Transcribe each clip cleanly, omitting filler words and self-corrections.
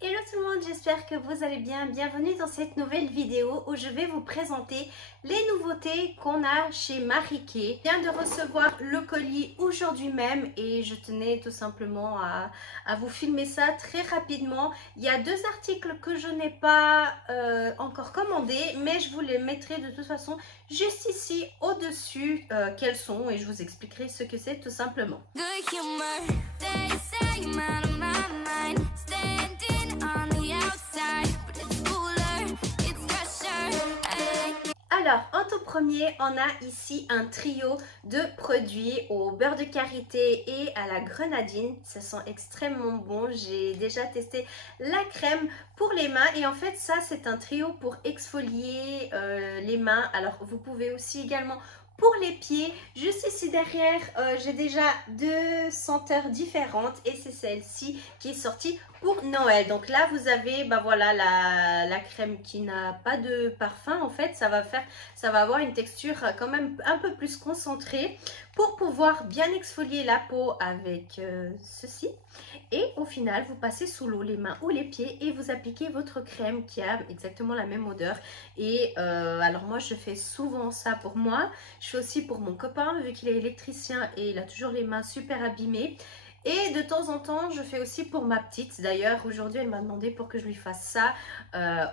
Hello tout le monde, j'espère que vous allez bien. Bienvenue dans cette nouvelle vidéo où je vais vous présenter les nouveautés qu'on a chez Marie Kay. Je viens de recevoir le colis aujourd'hui même et je tenais tout simplement à vous filmer ça très rapidement. Il y a deux articles que je n'ai pas encore commandés, mais je vous les mettrai de toute façon juste ici au-dessus quels sont et je vous expliquerai ce que c'est tout simplement. Alors, en tout premier, on a ici un trio de produits au beurre de karité et à la grenadine. Ça sent extrêmement bon. J'ai déjà testé la crème pour les mains et en fait, ça, c'est un trio pour exfolier les mains. Alors, vous pouvez aussi également pour les pieds. Juste ici derrière, j'ai déjà deux senteurs différentes et c'est celle-ci qui est sortie pour Noël. Donc là, vous avez voilà, la crème qui n'a pas de parfum. En fait, ça va avoir une texture quand même un peu plus concentrée pour pouvoir bien exfolier la peau avec ceci. Et au final, vous passez sous l'eau les mains ou les pieds et vous appliquez votre crème qui a exactement la même odeur. Et alors moi, je fais souvent ça pour moi. Je fais aussi pour mon copain, vu qu'il est électricien et il a toujours les mains super abîmées. Et de temps en temps, je fais aussi pour ma petite. D'ailleurs, aujourd'hui, elle m'a demandé pour que je lui fasse ça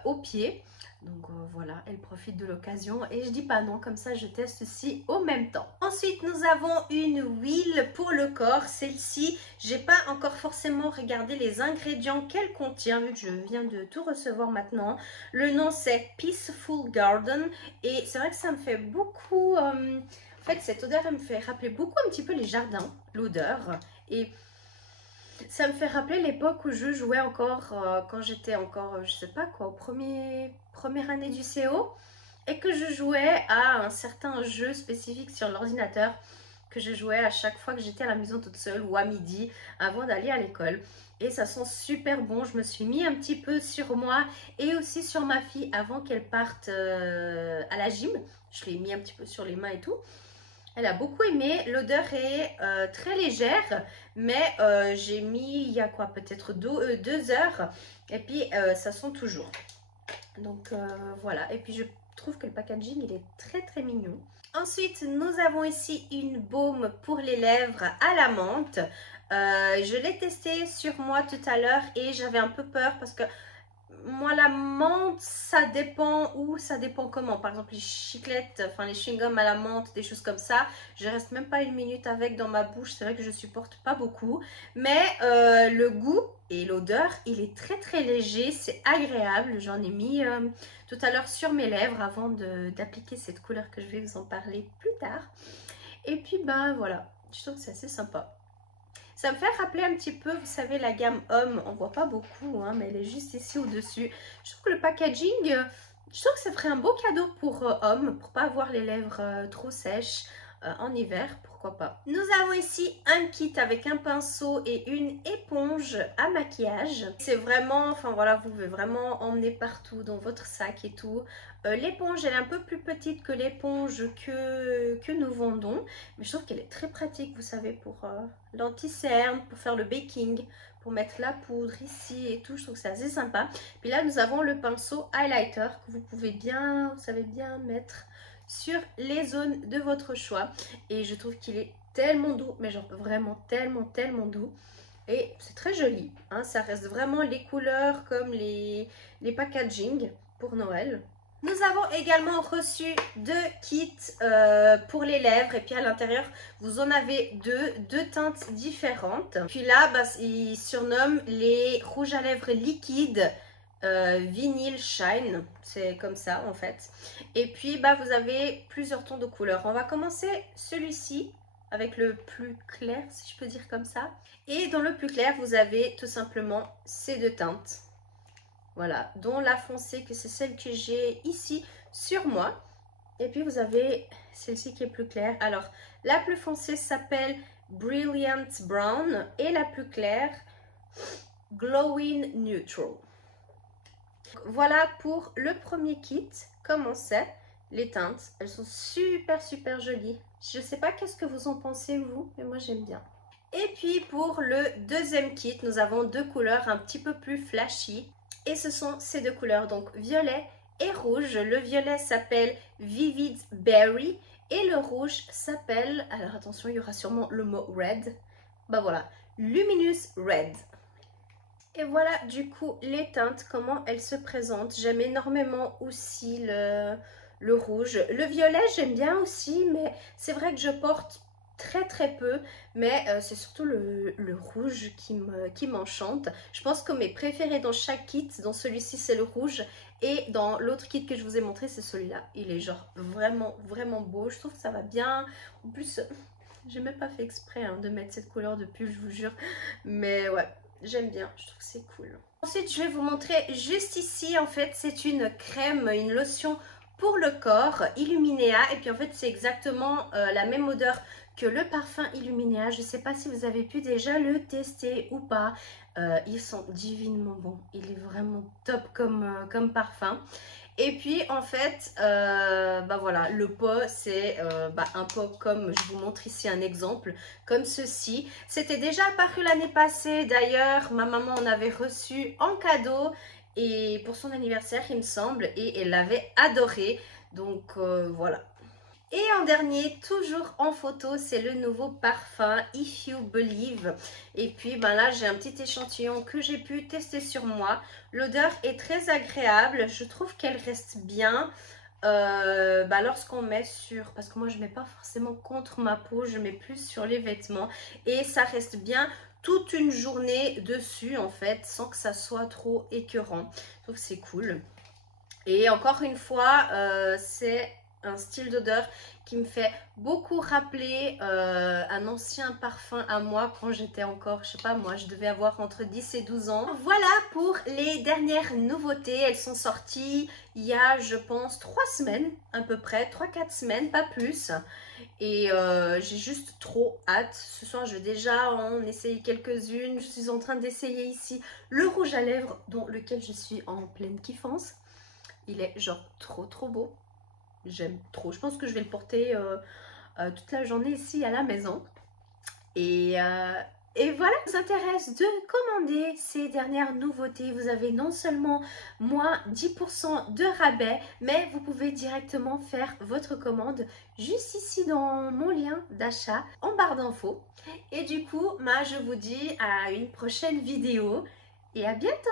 aux pieds. Donc voilà, elle profite de l'occasion et je dis pas non, comme ça je teste aussi au même temps. Ensuite, nous avons une huile pour le corps. Celle-ci, j'ai pas encore forcément regardé les ingrédients qu'elle contient vu que je viens de tout recevoir maintenant. Le nom c'est Peaceful Garden et c'est vrai que ça me fait beaucoup... en fait, cette odeur, elle me fait rappeler beaucoup un petit peu les jardins, l'odeur. Et ça me fait rappeler l'époque où je jouais encore, quand j'étais encore, je sais pas quoi, première année du CO. Et que je jouais à un certain jeu spécifique sur l'ordinateur. Que je jouais à chaque fois que j'étais à la maison toute seule ou à midi avant d'aller à l'école. Et ça sent super bon. Je me suis mis un petit peu sur moi et aussi sur ma fille avant qu'elle parte à la gym. Je l'ai mis un petit peu sur les mains et tout. Elle a beaucoup aimé, l'odeur est très légère, mais j'ai mis il y a quoi, peut-être 2 heures et puis ça sent toujours. Donc voilà, et puis je trouve que le packaging il est très mignon. Ensuite, nous avons ici une baume pour les lèvres à la menthe. Je l'ai testé sur moi tout à l'heure et j'avais un peu peur parce que moi, la menthe, ça dépend où, ça dépend comment. Par exemple, les chiclettes, enfin les chewing-gums à la menthe, des choses comme ça. Je reste même pas une minute avec dans ma bouche. C'est vrai que je supporte pas beaucoup. Mais le goût et l'odeur, il est très léger. C'est agréable. J'en ai mis tout à l'heure sur mes lèvres avant d'appliquer cette couleur que je vais vous en parler plus tard. Et puis, voilà. Je trouve que c'est assez sympa. Ça me fait rappeler un petit peu, vous savez, la gamme Homme. On voit pas beaucoup, hein, mais elle est juste ici au-dessus. Je trouve que le packaging, je trouve que ça ferait un beau cadeau pour Homme, pour pas avoir les lèvres trop sèches en hiver, pourquoi pas. Nous avons ici un kit avec un pinceau et une éponge à maquillage. C'est vraiment, enfin voilà, vous pouvez vraiment emmener partout dans votre sac et tout. L'éponge, elle est un peu plus petite que l'éponge que nous vendons. Mais je trouve qu'elle est très pratique, vous savez, pour l'anti-cerne, pour faire le baking, pour mettre la poudre ici et tout. Je trouve que c'est assez sympa. Puis là, nous avons le pinceau highlighter que vous pouvez bien, vous savez, bien mettre sur les zones de votre choix. Et je trouve qu'il est tellement doux, mais genre vraiment tellement doux. Et c'est très joli, hein, ça reste vraiment les couleurs comme les packaging pour Noël. Nous avons également reçu 2 kits pour les lèvres et puis à l'intérieur vous en avez deux teintes différentes. Puis là ils surnomment les rouges à lèvres liquides Vinyl Shine, c'est comme ça en fait. Et puis vous avez plusieurs tons de couleurs. On va commencer celui-ci avec le plus clair si je peux dire comme ça. Et dans le plus clair vous avez tout simplement ces 2 teintes. Voilà, dont la foncée, que c'est celle que j'ai ici sur moi. Et puis vous avez celle-ci qui est plus claire. Alors, la plus foncée s'appelle Brilliant Brown et la plus claire, Glowing Neutral. Voilà pour le premier kit. Comment c'est? Les teintes, elles sont super jolies. Je ne sais pas qu'est-ce que vous en pensez vous, mais moi j'aime bien. Et puis pour le deuxième kit, nous avons deux couleurs un petit peu plus flashy. Et ce sont ces deux couleurs, donc violet et rouge. Le violet s'appelle Vivid Berry et le rouge s'appelle, alors attention, il y aura sûrement le mot red. Bah voilà, Luminous Red. Et voilà du coup les teintes, comment elles se présentent. J'aime énormément aussi le rouge. Le violet j'aime bien aussi, mais c'est vrai que je porte très peu, mais c'est surtout le rouge qui m'enchante. Je pense que mes préférés dans chaque kit, dans celui-ci c'est le rouge, et dans l'autre kit que je vous ai montré c'est celui-là. Il est genre vraiment beau, je trouve que ça va bien. En plus, j'ai même pas fait exprès hein, de mettre cette couleur de pull, je vous jure, mais ouais, j'aime bien, je trouve que c'est cool. Ensuite je vais vous montrer juste ici, en fait c'est une crème, une lotion pour le corps, Illuminea, et puis en fait c'est exactement la même odeur que le parfum Illuminea. Je ne sais pas si vous avez pu déjà le tester ou pas. Ils sont divinement bons. Il est vraiment top comme parfum. Et puis en fait, bah voilà, le pot c'est un pot comme je vous montre ici un exemple, comme ceci. C'était déjà apparu l'année passée d'ailleurs, ma maman en avait reçu en cadeau et pour son anniversaire il me semble, et elle l'avait adoré. Donc voilà. Et en dernier, toujours en photo, c'est le nouveau parfum If You Believe. Et puis ben là, j'ai un petit échantillon que j'ai pu tester sur moi. L'odeur est très agréable. Je trouve qu'elle reste bien lorsqu'on met sur... Parce que moi, je ne mets pas forcément contre ma peau, je mets plus sur les vêtements. Et ça reste bien toute une journée dessus, en fait, sans que ça soit trop écœurant. Je trouve que c'est cool. Et encore une fois, c'est un style d'odeur qui me fait beaucoup rappeler un ancien parfum à moi quand j'étais encore, je sais pas moi, je devais avoir entre 10 et 12 ans. Voilà pour les dernières nouveautés. Elles sont sorties il y a, je pense, 3 semaines à peu près, 3-4 semaines, pas plus. Et j'ai juste trop hâte. Ce soir, je vais déjà en essayer quelques-unes. Je suis en train d'essayer ici le rouge à lèvres, dont lequel je suis en pleine kiffance. Il est genre trop beau. J'aime trop. Je pense que je vais le porter toute la journée ici à la maison. Et voilà, ça vous intéresse de commander ces dernières nouveautés. Vous avez non seulement moins 10% de rabais, mais vous pouvez directement faire votre commande juste ici dans mon lien d'achat en barre d'infos. Et du coup, je vous dis à une prochaine vidéo et à bientôt!